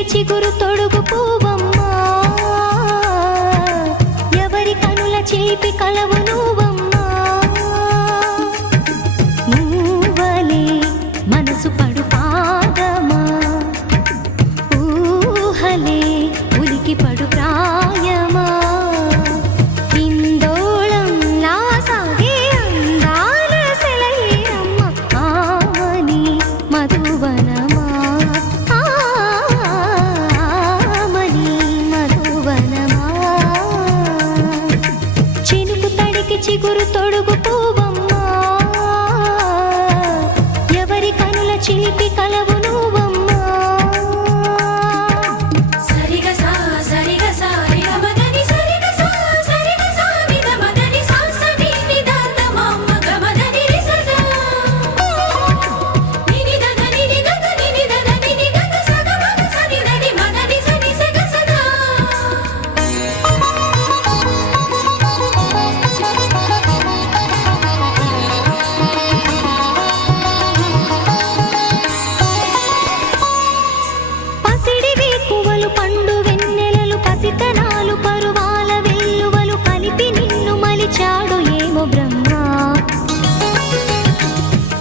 తడికి చిగురు తొడుగు పూవమ్మా, ఎవరి కనుల చిలిపి కలవు నువ్వమ్మా. నువ్వలే మనసు పడు పాదమా, ఊహలే ఉలికి పడు ప్రాయమా. ఇందోళంలా సాగే అందాల సెలయేరమ్మ, ఆమని మధువనమా, ఆమని మధువనమా. చినుకు తడికి చిగురు తొడుగు పూవమ్మా, ఎవరి కనుల చిలిపి కలవు నువ్వమ్మా. పండు వెన్నెలలు పసితనాలు పరువాల వెల్లువలు కలిపి నిన్ను మలిచాడు ఏమో బ్రహ్మ.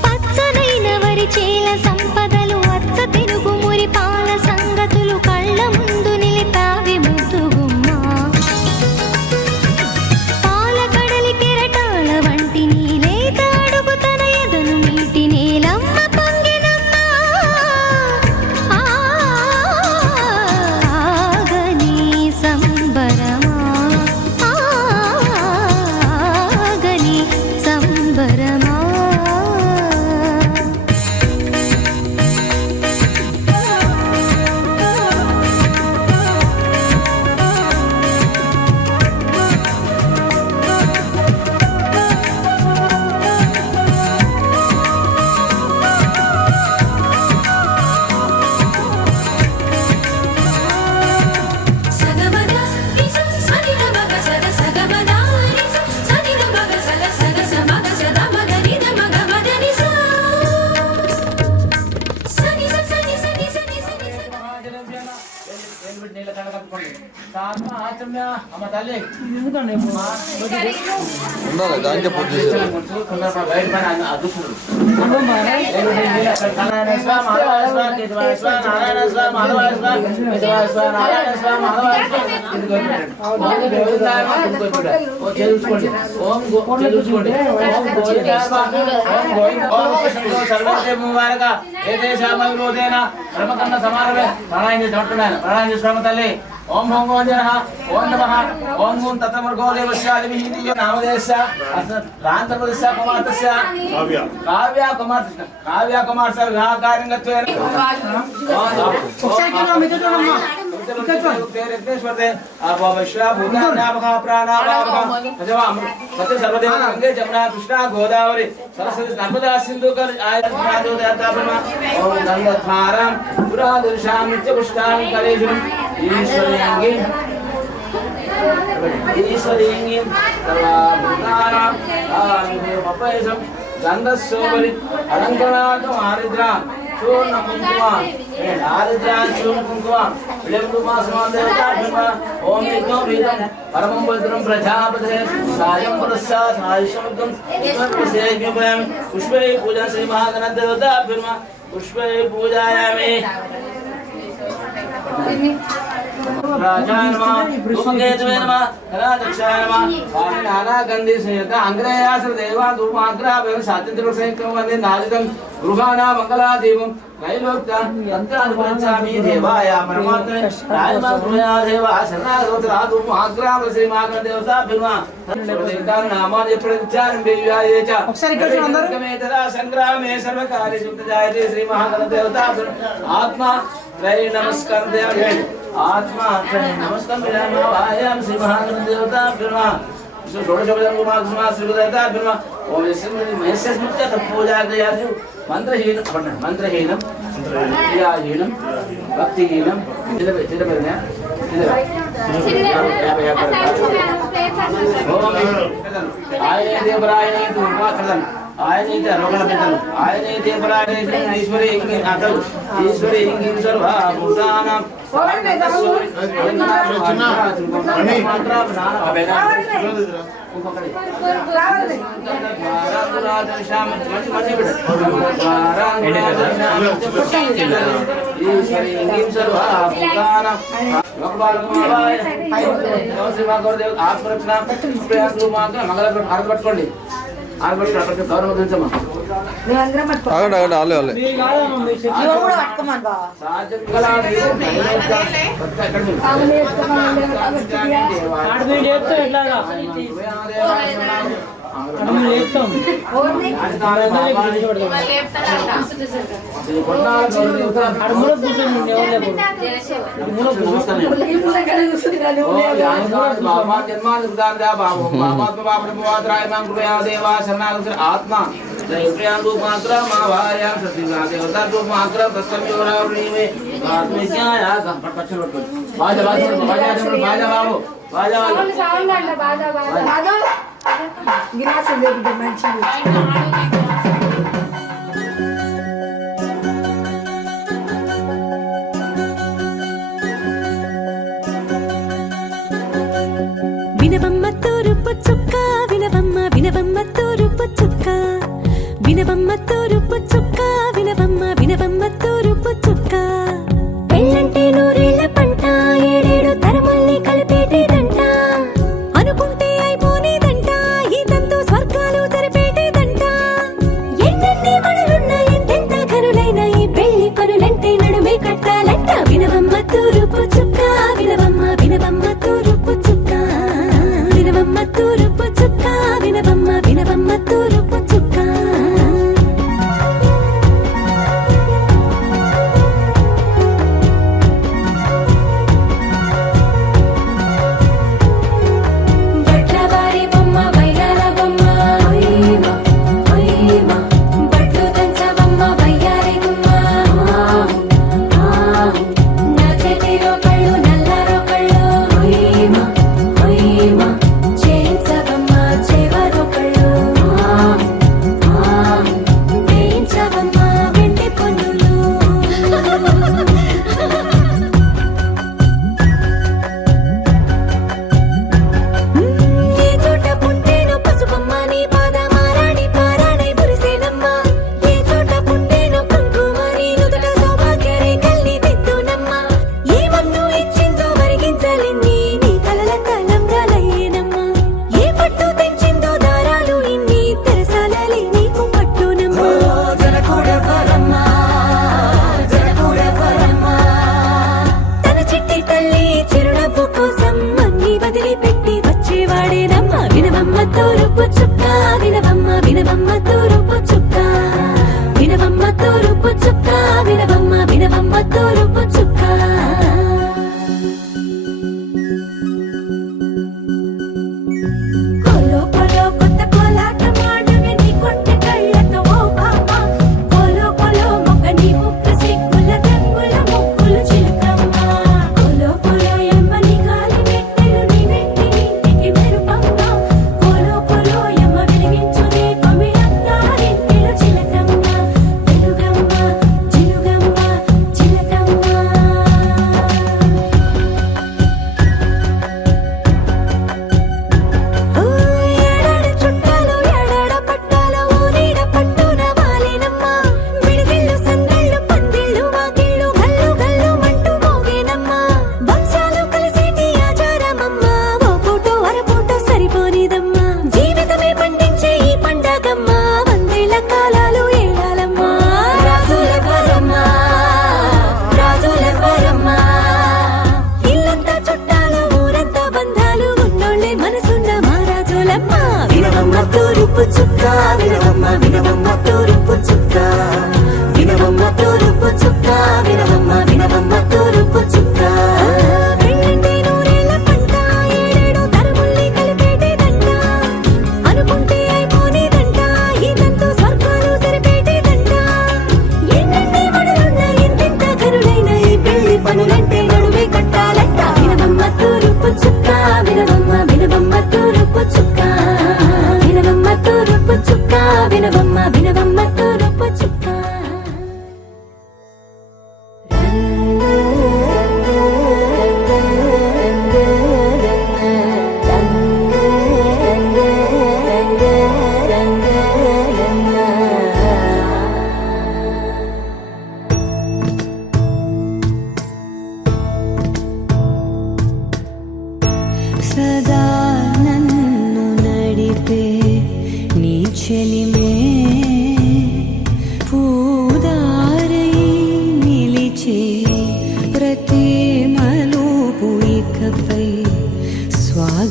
పచ్చనైన వరి చేల సంపదలు అచ్చ తెలుగు మురి పాల సంగతులు కళ్ళ ముందు నిలిపావి ముద్దుగుమ్మ. పాల కడలి కెరటాల వంటి నీలేత అడుగు తన ఎదను మీటి నేలమ్మ పొంగినమ్మ. సంబరమా, ఆగని సంబరమా. దానికే పూజ చేశారు. తల్లి ఓం ఓం గోజన ఓం నమః ఓం ఓం తతమర్గో దేవస్యాదివిహితి నామదేశ రాంతపదస్య కుమార్తస్య కావ్య కుమార్తస్య కావ్య కుమార్ సర్ వివాహకార్యంగత్వేన ఒకసారి కిలో మిగతా అమ్మ तेरेश्वरते विश्वा भूतानामः प्राणानामः भजवाम सत्य सर्वदेव गंगे जमुना कृष्णा गोदावरी सरस्वती नर्मदा सिंधु कर आयतनादो दयातापमा ओम गंगाधारम पुरादर्शाम नित्य पुष्टां कलेजुम ईश्वरेंगे सर्वभूतानां आदिदेव अपयसम गंधस्सोबरि अलंकरणार्थम आरिद्रा चूर्ण कुंकुमा आरिद्रा चूर्ण कुंकुमा विलंबुमा समादेवता भीमा ओम विष्णु वेदम परमं पवित्रं प्रजापते सायं पुरस्सा सायशमुद्रं सेव्यं पुष्पे पूजा श्री महागणदेवता भीमा पुष्पे पूजायामि राजाय नमः धूमकेतवे नमः कलादक्षाय नमः वामनाना गंधि संयुक्त अंग्रयासर देवा धूमाग्राभं सात्यंत्रसंयुक्तं वन्दे नादितं गृहाणा मंगलादीपं नैलोक्ता यन्त्रानुपञ्चामि देवाय परमात्मने राजमा गृहया देवा शरणागतरा धूमाग्राभ श्री महागणदेवता भीमा सर्वदेवतां नामानि प्रचारं देव्याय च अक्षरिकमेतरा संग्रामे सर्वकार्येषु युक्तजायते श्री महागणदेवता आत्मा त्रय नमस्कार देवाय आत्मा त्रय नमस्कार विरामायाम श्री महागणदेवता भीमा षोडशोपचार कुमार श्री गुरुदेवता भीमा ओम महेश्वर मुक्त पूजा दयादि मंत्रहीन मंत्रहीनम क्रियाहीनम भक्तिहीनम चिदबरने ओम आये देवराय तू मा करदन ఆయనైతే అరవగల పెద్దలు ఆయనైతే బలాడేసిన ఈశ్వరి అతలు ఈశ్వరి సర్వభూతానాం పట్టుకోండి ఆగబెట్టి గౌరవ గురించమ్మా ఆగండి ఆగండి ఆలే ఆలే ఆత్మ మాత్ర మా భార్య దేవతా మాత్ర తస్మే బాజా బాబు బాజా వినవమ్మ తూరుపు చుక్క వినవమ్మ వినవమ్మ తూరుపు చుక్క వినవమ్మ తూరుపు చుక్క వినవమ్మ వినవమ్మ తూరుపు చుక్క పెళ్ళంటే నూరేళ్ల పంట ఏడేడు తరమల్ని కలిపేటేదంట అనుకుంటే అయిపోనేదంట ఈ తంతు స్వర్గాలు జరిపేటేదంట ఎన్నెన్ని మనులున్న ఎంతెంత కరులైన ఈ పెళ్లి పనులంటే నడుమే కట్టాలంట వినవమ్మ తూరుపు చుక్క వినవమ్మ వినవమ్మ తూరుపు చుక్క వినవమ్మ తూరుపు చుక్క వినవమ్మ వినవమ్మ తూరుపు చుక్క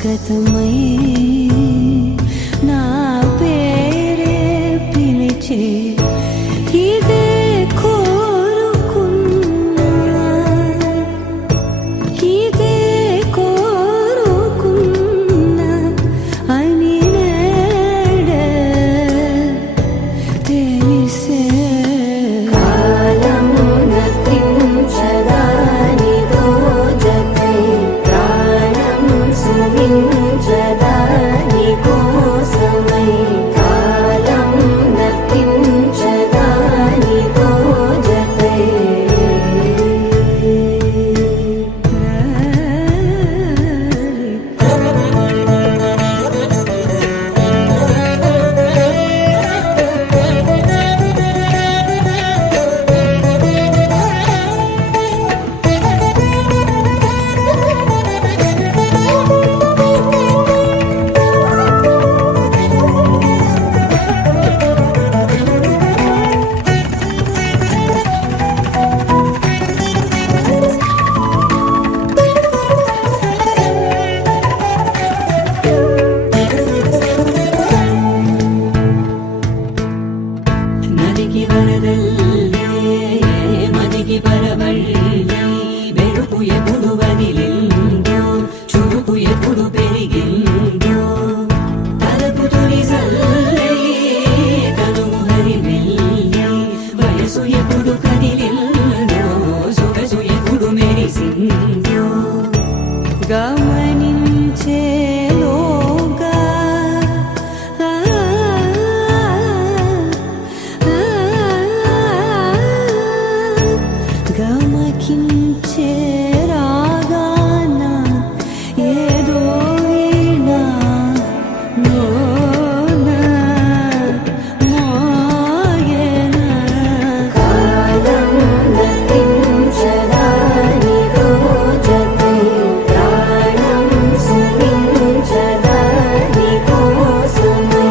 శాశ్వతమై నా పేరే పిలిచే ఇదే కోరుకున్నా ఇదే కోరుకున్నా అని నేడే తెలిసే కాలము నతించదానిదో జతై ప్రాణం సుమించదాని కోసమై కాలం నతించదానిదో జతై ನದಿಗೆ ಬರದಲ್ಲೇ ಮದಿಗೆ ಬರಬಳ್ಳಿ ಬೆಳಕು ಎప్పుడు వదిలిందో చురుకు ఎప్పుడు పెరిగిందో తలపు తొలిసల్లే కనుము హరిమెల్లి వయసు ఎప్పుడు కదిలిందో సొగసు ఎప్పుడు మెరిసిందో గమనించేలోగా గమకించే రాగాన ఏదో వీణా మోన మోయన కాలం నతించదానిదో జతై ప్రాణం సుమించదాని కోసమై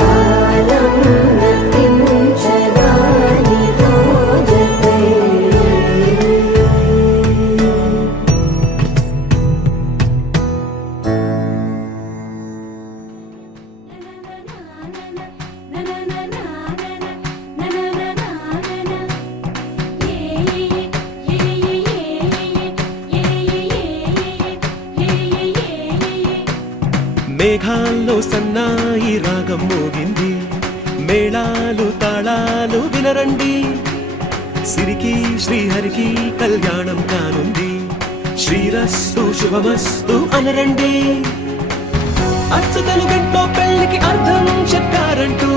కాలం నతించదానిదో జతై మేఘాల్లో సన్నాయి రాగం మోగింది మేళాలు తాళాలు వినరండి సిరికి శ్రీహరికి కళ్యాణం కానుంది శ్రీరస్తు శుభమస్తు అనరండి అచ్చతలు గంటో పెళ్లికి అర్థం చెప్పారంటూ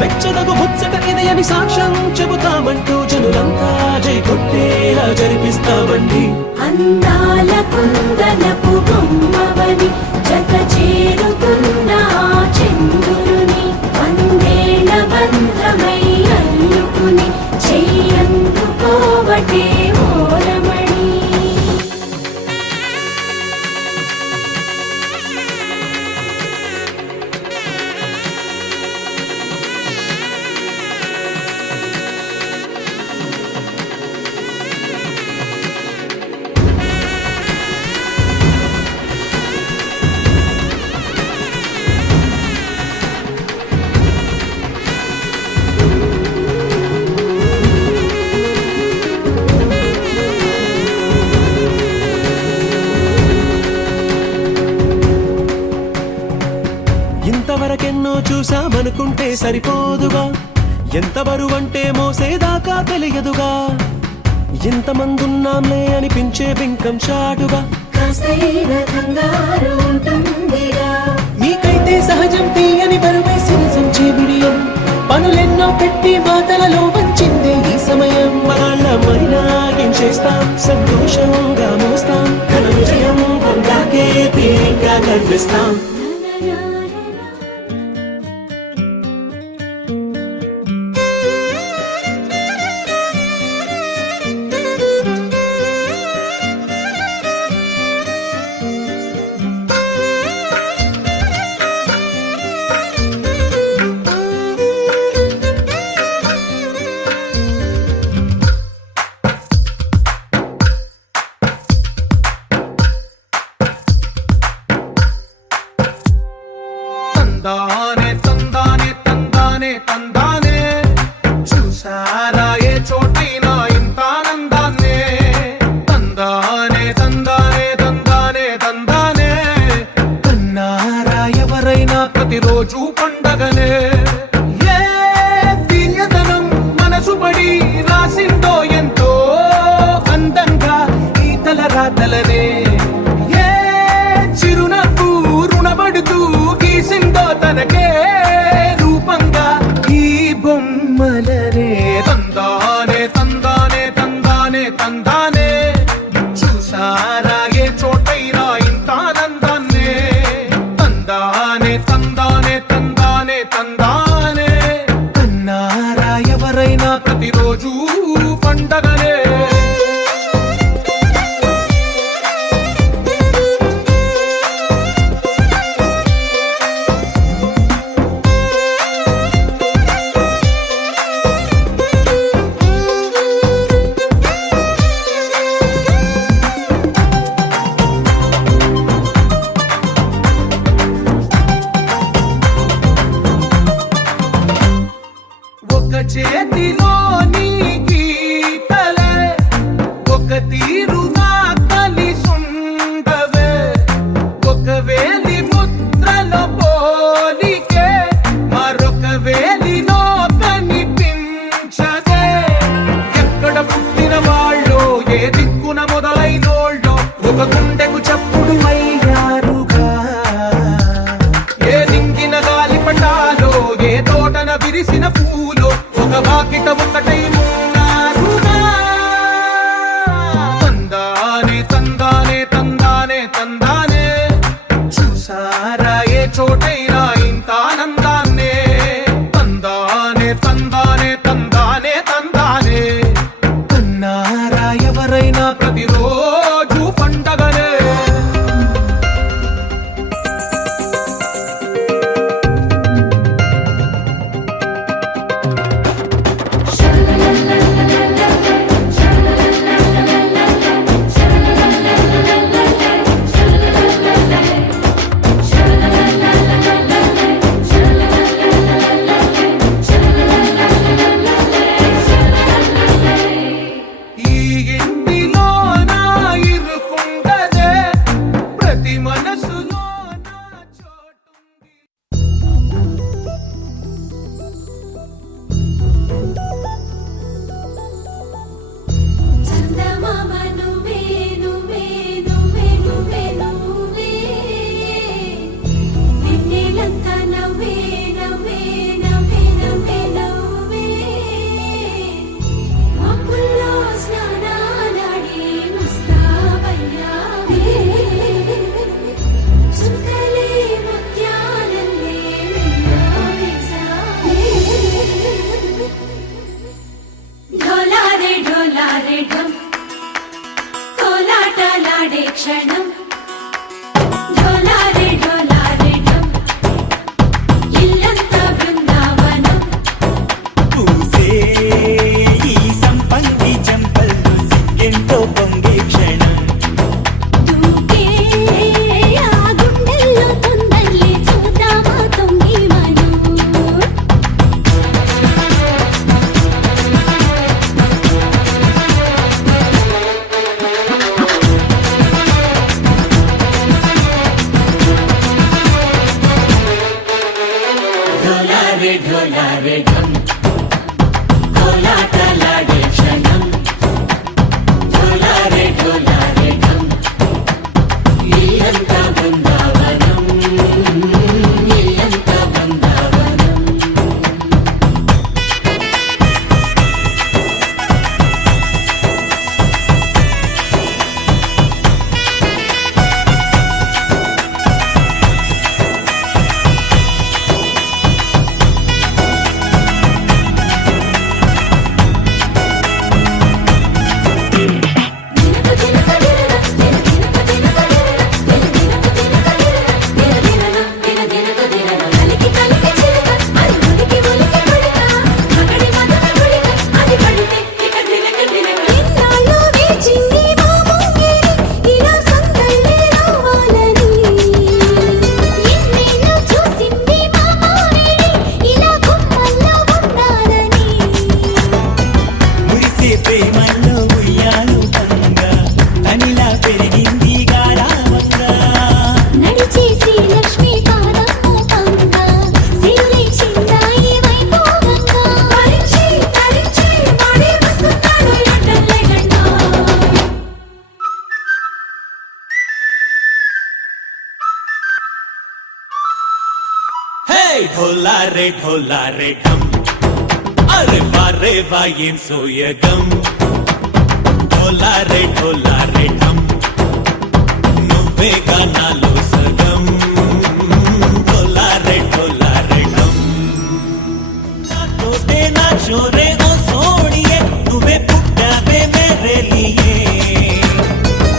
మెచ్చదగు ముచ్చట ఇది అని సాక్ష్యం చెబుతామంటూ జనులంతా జై కొట్టేలా జరిపిస్తామండి అందాల కుందనపు బొమ్మవని జత చేరుకున్న ఆ చంద్రుని వందేళ్ల బంధమై అల్లుకుని చెయ్యందుకోవటే ఓరమణి ఇంతవరకెన్నో చూసామనుకుంటే సరిపోదుగా ఎంత బరువంటే మోసేదాకా తెలియదుగా ఇంతమందున్నాంలే అనిపించే బింకం చాటుగా కాస్తైన కంగారు ఉంటుందిగా మీకైతే సహజం తీయని బరువేసిన సంచే బిడియం పనులెన్నో పెట్టి మాటలలో వంచిందే ఈ సమయం మరినా ఏం చేస్తాం సంతోషంగా మోస్తాం ఘన విజయం పొందాకే తీరిగ్గా గర్విస్తాం చోటైనా ఇంత ఆనందాన్నే తందానే తందానే తందానే తందానే కన్నారా ఎవరైనా ప్రతిరోజు పండగనే ఏ తీయదనం మనసు పడి రాసిందో ఎంతో అందంగా ఈ తలరాతలనే ఏ చిరునవ్వు రుణపడుతూ గీసిందో తనకే రూపంగా ఈ బొమ్మలనే తందానే తందానే తందానే తందానే చూసారా ఏ చోటైనా ఇంత ఆనందాన్నే తందానే తందానే తందానే తందానే కన్నారా ఎవరైనా ప్రతిరోజు పండగనే ఒక చేతిలో నీ గీతలే ఒక తీరుగా కలిసుండవే ఒక వేలి ముద్రల పోలికే మరొక వేలిలో కనిపించదే ఎక్కడ పుట్టిన వాళ్ళో ఏ దిక్కున మొదలైనోళ్ళో ఒక గుండెకు చప్పుడు అయ్యారుగా ఏ దింగిన గాలి పటాలో ఏ తోటన విరిసిన పూలో ఒక వాకిట ఒకటై ఉన్నారుగా తందానే తందానే తందానే తందానే చూసారా ఏ చోటైనా ఇంత ఆనందాన్నే తందానే తందానే తందానే తందానే కన్నారా ఎవరైనా ప్రతిరోజు పండగనే ఈ ఇంటిలో నా ఇరుకుండదే ప్రతి మనసులో నా చోటుంది చందమామ నువ్వే నువ్వే నువ్వే నువ్వే నువ్వే వెన్నెలంతా నవ్వే నవ్వే నవ్వే నవ్వే నవ్వే మబ్బుల్లో స్నానాలాడి ముస్తాబయ్యావే చుక్కలే ముత్యాలల్లే మెరిసావే ढोलारे ढोलारे ढम कोलाटलाडे क्षणं ढोलारे ढोलारे ढम इल्लंता बृंदावनं పూసే ఈ సంపంగి చెంపల్లో సిగ్గెంతో పొంగే క్షణం దూకే ఆ గుండెల్లో తొందల్లి చూద్దామా తొంగి మనం ప్రేమల్లో ఉయ్యాలు పంగా తనిలా పెరిగింది గారావంగా నడిచే శ్రీలక్ష్మి పాదము పంగా సిరులిచ్చిందా ఈ వైభోగంగా తరించి వాడే వస్తున్నాడు లడ్డల్లెగండా హే ఢోలా రే ఢమ్ అరే వా ఏం సోయగం ఢోలా రే ఢమ్ నువ్వే గానాలో సగం ఢోలా రే ఢమ్ తోటే నా చోరే ఓ సోడియే నువ్వే పుట్టావే మేరే లియే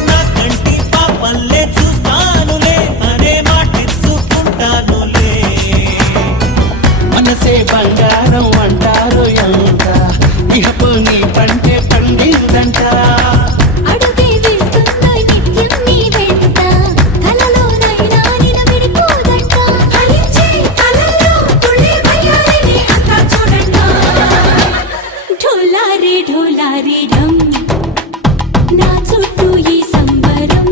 నా కంటి పాపల్లే చూస్తానులే అనే మాటిచ్చుకుంటానులే మనసే బంగారం అంటారు ఎంత ఇహపు నీ పంటే పండిందంట అడుగే వేస్తున్నా నిత్యం నీ వెంట కలలోనైనా నిన్ను విడిపోదంట ఫలించే కలలో తుళ్ళి వయ్యారిని అంతా చూడంట ఢోలా రే ఢమ్ నా చుట్టూ ఈ సంబరం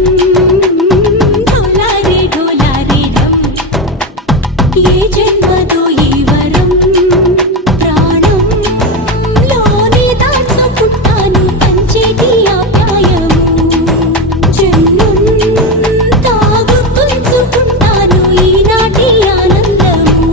ఢోలా రే ఢమ్ ఏ జన్మదో ఈ వరం ప్రాణంలోనే దాచుకుంటాను పంచేటి ఆప్యాయము జన్మంతా గుర్తుంచుకుంటాను ఈనాటి ఆనందము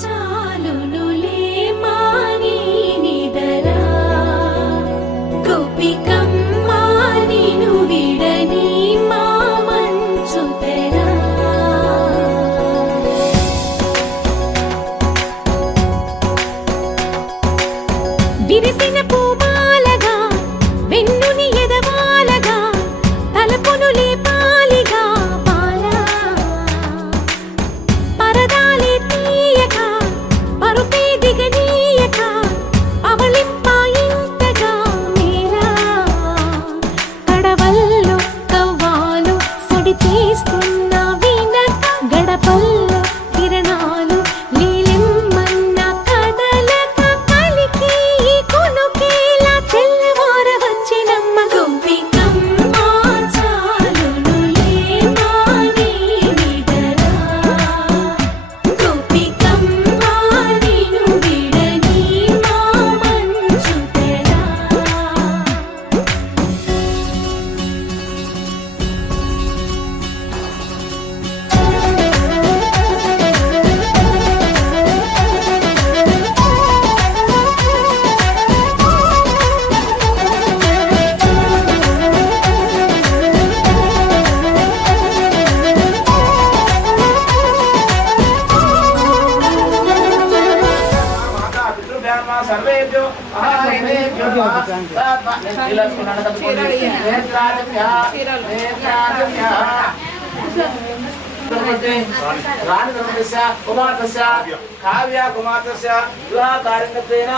చాలునులే మాని నిదరా గోపికమ్మ నిను విడని మా మంచు తెరా విరిసిన పూమాలగా వెన్నుని ఎదవాలగా తలపును లేపాలిగా పాలా పరదాలే తీయక పరుపే దిగనీయక అవలింపాయింతగా మేరా కడవల్లో కవ్వాలు సడి తీస్తున్న వీణత గడపల్లో కిరణాలు లీలెమ్మన్న కదలక కలికి ఈ కొనుకేలా తెల్లవార వచ్చినమ్మ గోపికమ్మ చాలునులే మాని నిదరా గోపికమ్మ నిను విడని మా మంచు తెరా మాతా పితృభ్యాం మా సర్వేభ్యో మహాదేవేభ్యో రాణి ధర్మస్య కుమార్తెస్య కావ్య కుమార్తెస్య వివాహ కార్యకర్తేన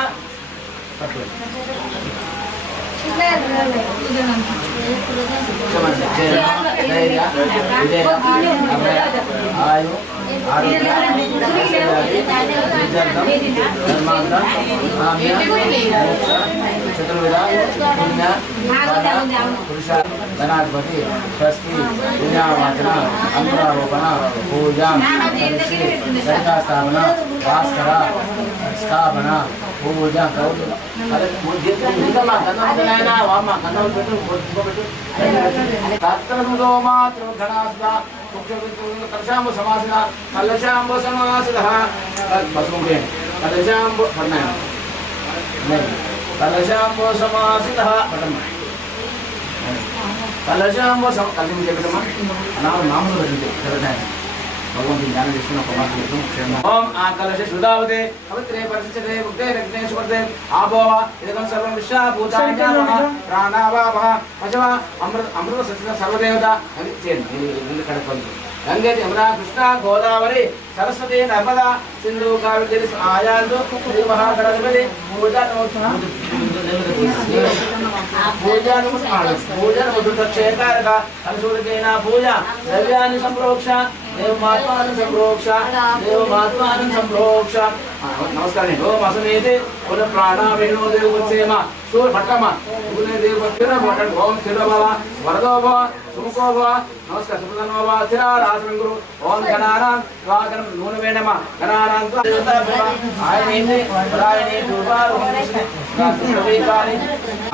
ఆయు ధనాధిపతి స్వస్తి పుణ్యావాచన అంకురారోపణ పూజ సరికాస్థాపన భాస్కర స్థాపన పూజ తత్రముదో మాతృ ఘనాస్త కలశాంబు సమాసిన కలశాంబు సమాసిత పసుపు కలశాంబు కలశాంబు సమాసిత కలశంబ కలిసి చెప్పటమ్మా నామలు భగవంతుని ధ్యానం చేసుకున్న ఒక ఓం ఆ కలశ శుద్ధావతే పవిత్రే పరిశుద్ధే ముక్తే రత్నేశ్వరతే ఆభవ ఇదం సర్వం విశ్వభూతాని ప్రాణావాపః పశవ అమృత సత్య సర్వదేవత అని చేయండి ఇల్లు కడపండి గంగే యమునా కృష్ణ గోదావరి సరస్వతి నర్మదా సింధు కావేరి ఆయాందు శ్రీ మహాగణపతి పూజానుక్షేకారక అనుసూరికైన పూజ ద్రవ్యాన్ని సంప్రోక్ష దేవమాత్మానం సంప్రోక్ష దేవమాత్మానం సంప్రోక్ష నమస్కారం ఓం అసమేతే పునః ప్రాణావేణో దేవోచ్చేమ సూర్య పట్టమ పునే దేవస్థిర పట్టం ఓం స్థిరభవ వరదో భవ సుముఖో భవ నమస్కార సుప్రసన్నో భవ స్థిర రాసనం గురు ఓం గణానాం వాగనం నూన వేణమ గణానాం దేవతా భవ ఆయనే పరాయణే దుర్వారు ప్రవేకాని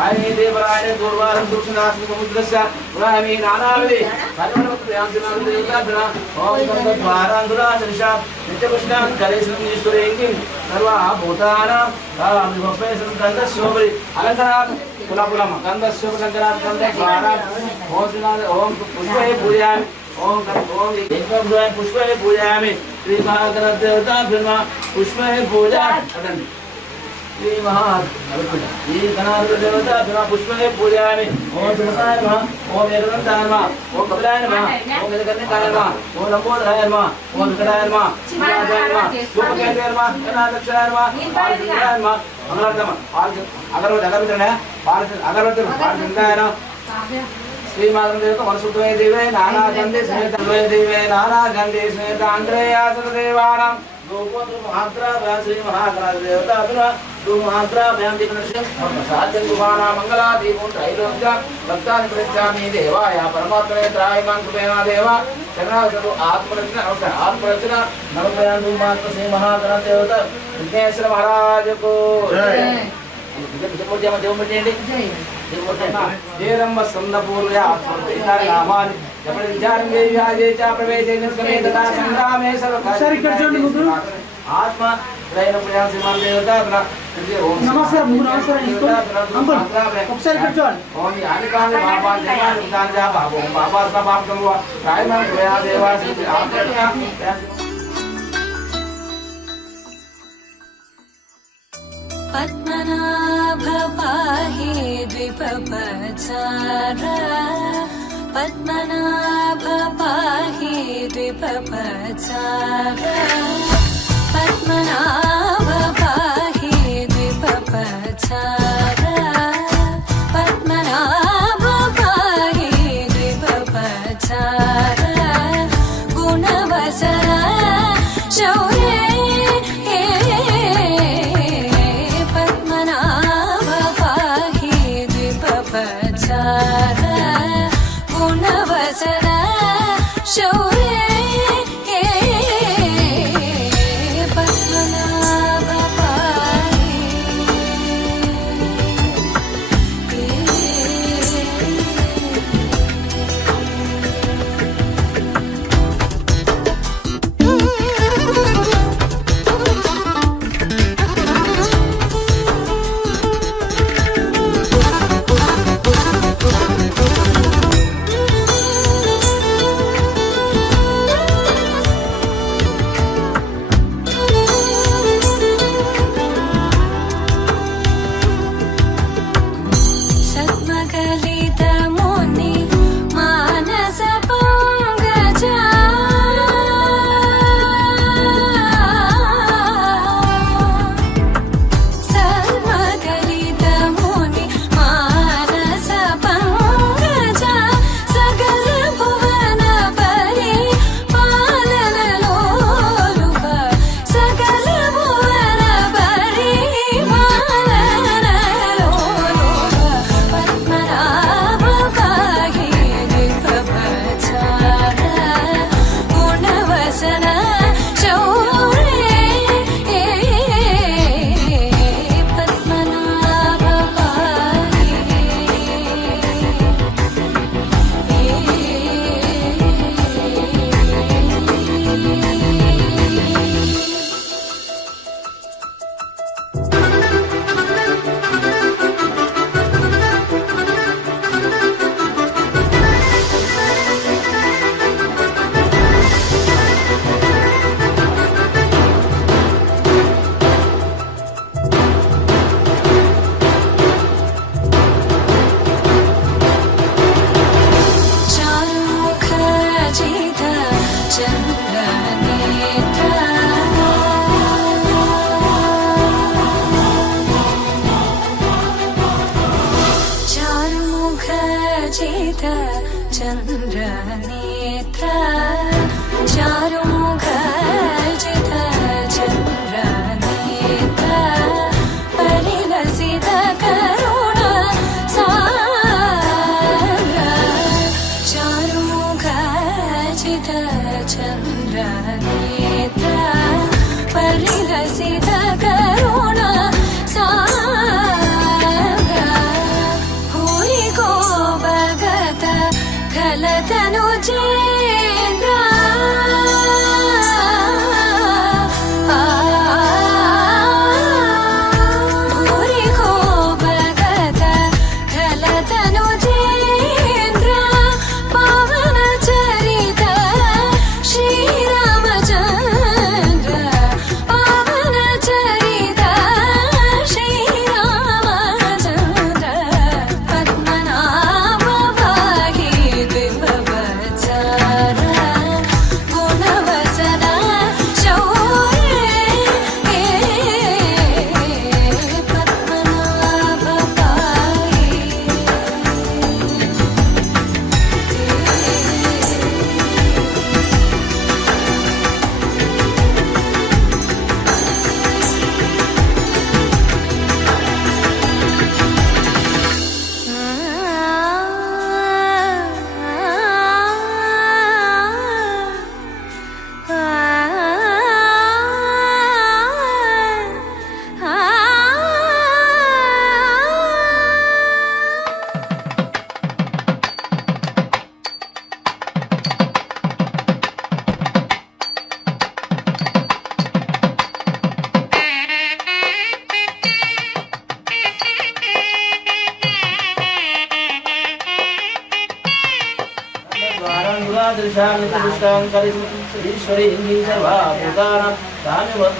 ఆయనే దేవరాయణే దుర్వారం దుర్శనాస్మి సముద్రస్య పురామి నానావిధి కర్మణమత్ యాంతినాం దేవతా ఓం గంధద్వారాంధురా దర్శా నిత్యకృష్ణాం కలేశ్వరీశ్వరేంగిం సర్వభూతానాం గంధస్యోపరి అలంకరాత్ పులపులమ గంధస్యోపలంకరాత్ గంధద్వారాత్ ఓం పుష్పే పూజయామి ఓం పుష్పే పూజయామి శ్రీ మహాగణదేవతా పుష్పే పూజ శ్రీ ఈ గణాధిపతిదేవతా పుష్పే పూజయామి ఓం సుమతాయ నమః ఓం ఏకదంతాయ నమః ఓం కపిలాయ నమః ఓం గజకర్ణికాయ నమః ఓం లంబోదరాయ నమః ఓం వికటాయ నమః శివాయ నమః ధూమకేతయ నమః గణాధ్యక్షాయ నమః పారిశుద్ధాయ నమః మంగళార్థమ అగరవత్తి పారిశుద్ధాయ నమః శ్రీమాతం దేవత వనసుద్వయ దేవే నానాగంధే స్మేతద్వయ దేవే నానాగంధే స్మేతాంధ్రేయాసన దేవానాం శ్రీ మహాగణదేవతా మంగళా దీపం త్రైలోక్య భక్తాన్ని ప్రత్యామి దేవాయ పరమాత్మనే త్రాయమాన్ కృపేనా దేవ శరణాగతు ఆత్మరచన నమస్కారం ఆత్మరచన నమస్కారం ధూమాత్మ శ్రీ మహాగణదేవత విఘ్నేశ్వర మహారాజకు దేవమ్మ స్కందపూర్య నామాని ఆత్మ పద్మనాభ పాహి ద్విపపచార పద్మనాభ పాహి ద్విపపచార పద్మనాభ పాహి ద్విపపచార పద్మనాభ పాహి ద్విపపచార గుణవసర శౌర్య గుణవసర శౌర్య పద్మనాభ परिलसित चन्द्रनेत्र परिलसित करुणा सागर भूरि को भगत खलतनु चेन्द्र भूरि को भगत खलतनु चेन्द्र पावन चरित श्रीरामचन्द्र पावन चरित श्रीरामचन्द्र पद्मनाभ पाहि दिव्यवत्सर गुणवसन शौर्ये पद्मनाभ पाहि ఈశ్వరి హిందీ సర్వభూతానాం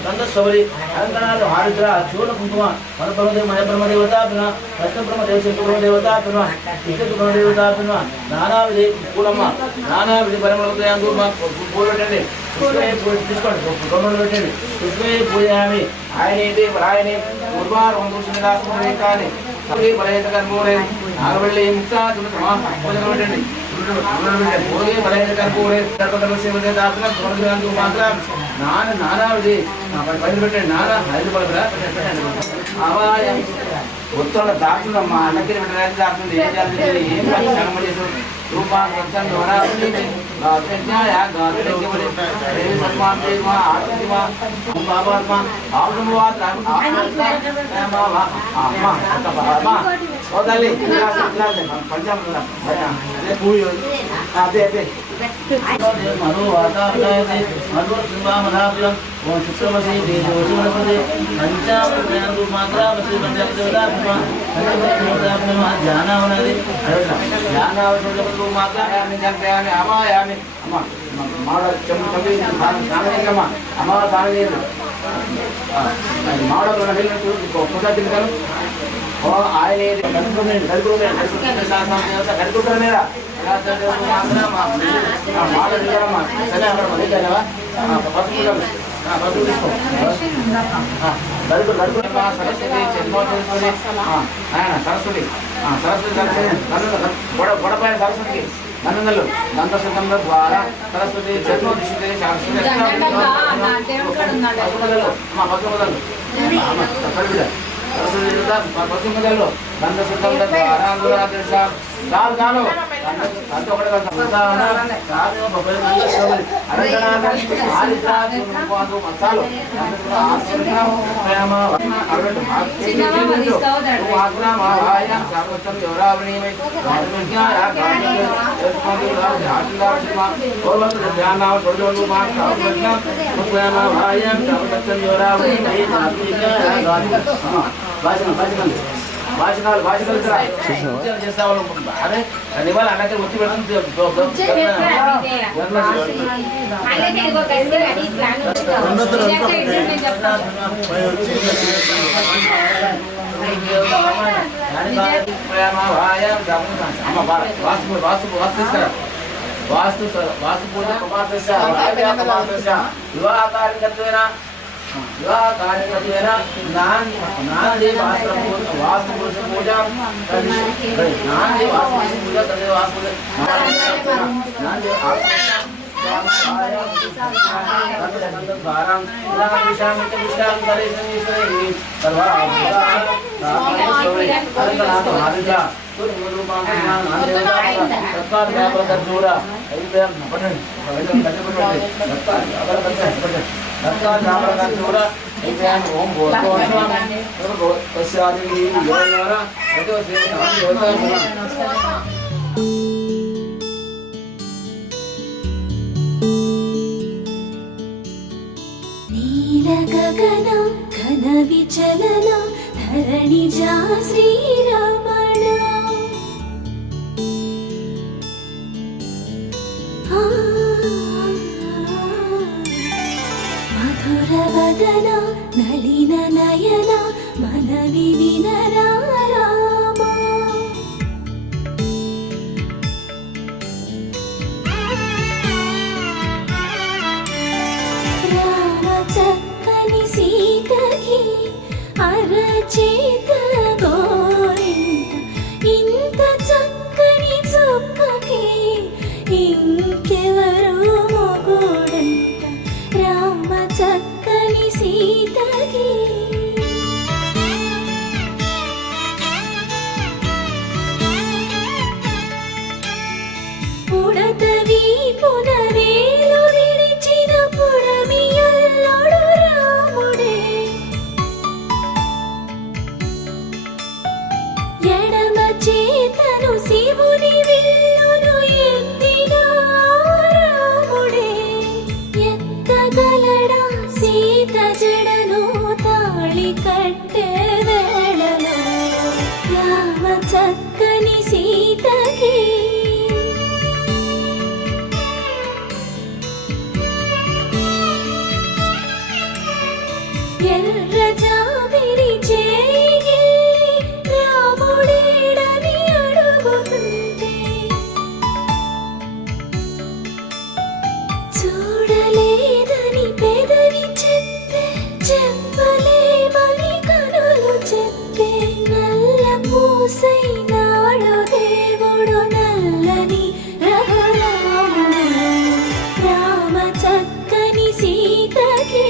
నందస్వరి అలంకరణాలు హారిద్ర చూడ కుంకుమ మనబ్రహ్మదేవ మయబ్రహ్మదేవతాపిన రత్నబ్రహ్మదేవ శంకరబ్రహ్మదేవతాపిన విష్ణుబ్రహ్మదేవతాపిన నానావిధి పూలమ్మ నానావిధి పరిమళ పూలు పెట్టండి తీసుకోండి గొమ్మలు పెట్టండి పుష్పే పూజయామి ఆయనేది రాయని పూర్వారం కానీ బలహీత కర్మూరే ఆగబెళ్ళి ముక్తా పూజలు పెట్టండి భోగి బలహీత కర్మూరే సర్వకర్మసేవతే దాపిన సుమగ్రాంతు మాత్రం నానావిధి పైన పెట్టండి నానా ఐదు పలుకురా పెట్టండి ఆవాయం ఉత్తర దాటుతుందమ్మా అన్నకి పెట్టడానికి దాటుతుంది ఏం చేయాలి ఏం పని కర్మ చేసావు రూపాంతం ద్వారా ప్రజ్ఞాయ అదే అదే మధు వాతావరణే మధు సింహామధాప్యం ఓం శుక్రమసి దేశోశమనపదే పంచామృతేందు మాత్రామసి పంచామృతాత్మ పంచమృతాత్మ ధ్యానావనది ధ్యానావనది మాత్రాయామి జంపయామి అమాయామి అమ్మ మాడ చంపి సామనేకమ్మ అమ్మ సామనేది మాడ వెళ్ళినట్టు ఒక్కసారి తింటాను ఓ ఆయన కడుకుంటారా మాడ తింటారమ్మా సరే అక్కడ మళ్ళీవా పసుపు తీసుకో సరస్వతి జన్మోత్సవి సరస్వతి గొడపైన సరస్వతికి నందనలు నందసుగంధ ద్వారా సరస్వతి జన్మోత్సవి పసుమదలు పసుమదలు నందసుగంధ ద్వారా చాలు చాలు అంత ఒకటి చాలు భాషకాలు చేస్తావు అదే ఇవాళ అన్నకి వచ్చి పెడుతుంది వాస్తు పూజ వివాహ కార్యకర్తైన వివాహ కార్యకర్తైన నాంది వాస్తు పూజ నాంది వాస్తు పూజ వాస్తు నాంది నీల గగన ఘన విచలన ధరణిజా శ్రీరమణ మధుర వదన నళిన నయన మనవి వినరా రామా రామ చక్కని సీతకి అరచేత గోరింట ఇంత చక్కని చుక్కకి ఇంకెవరు మొగుడంట రామ చక్కని సీతకి ఉడత వీపున వేలు విడిచిన పుడమియల్లోడు రాముడే ఎడమ చేతను శివుని విల్లును ఎత్తిన రాముడే ఎత్తగలడా సీత జడను తాళి కట్టే వేళలో రామ చక్కని సీతకి ఎర్ర జాబిలి చేయి రాముడేడని అడుగుతుంటే చూడలేదని పెదవి చెప్పే చెప్పలేమని కనులు చెప్పే నల్ల పూసై నాడు దేవుడు నల్లని రఘురాముడు రామ చక్కని సీతకి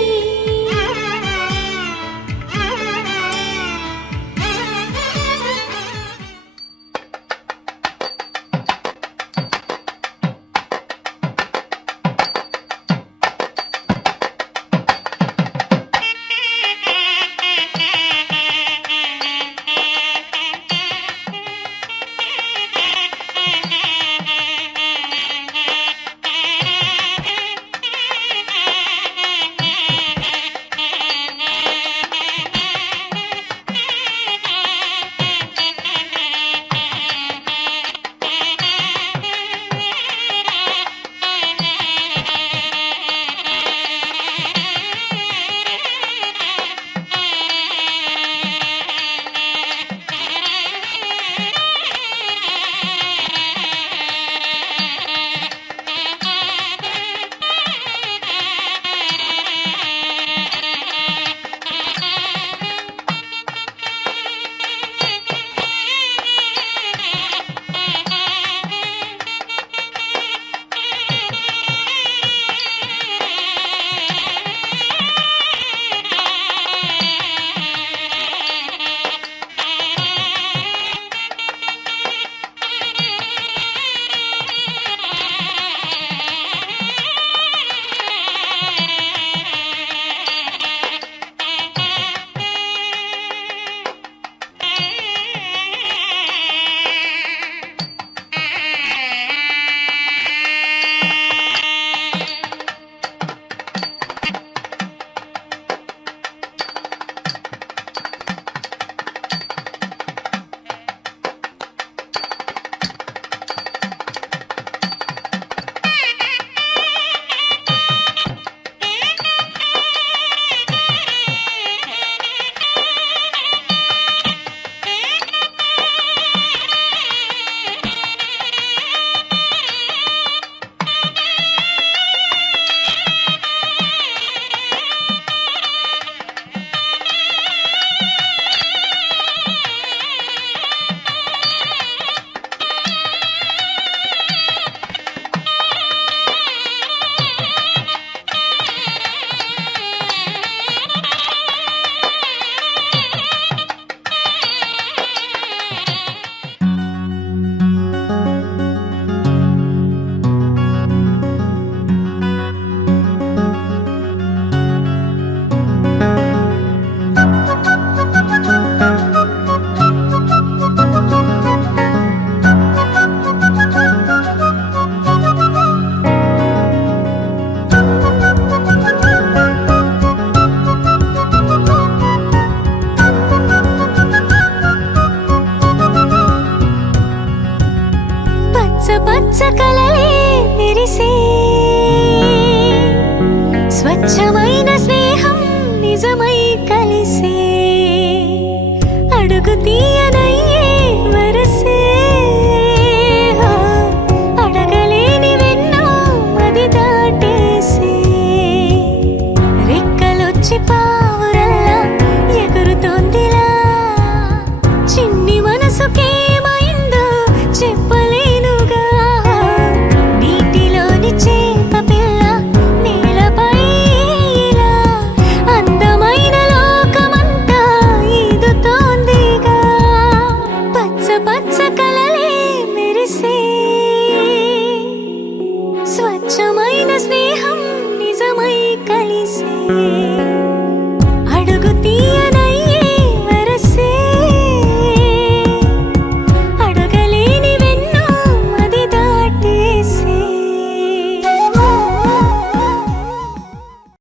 స్వచ్ఛమైన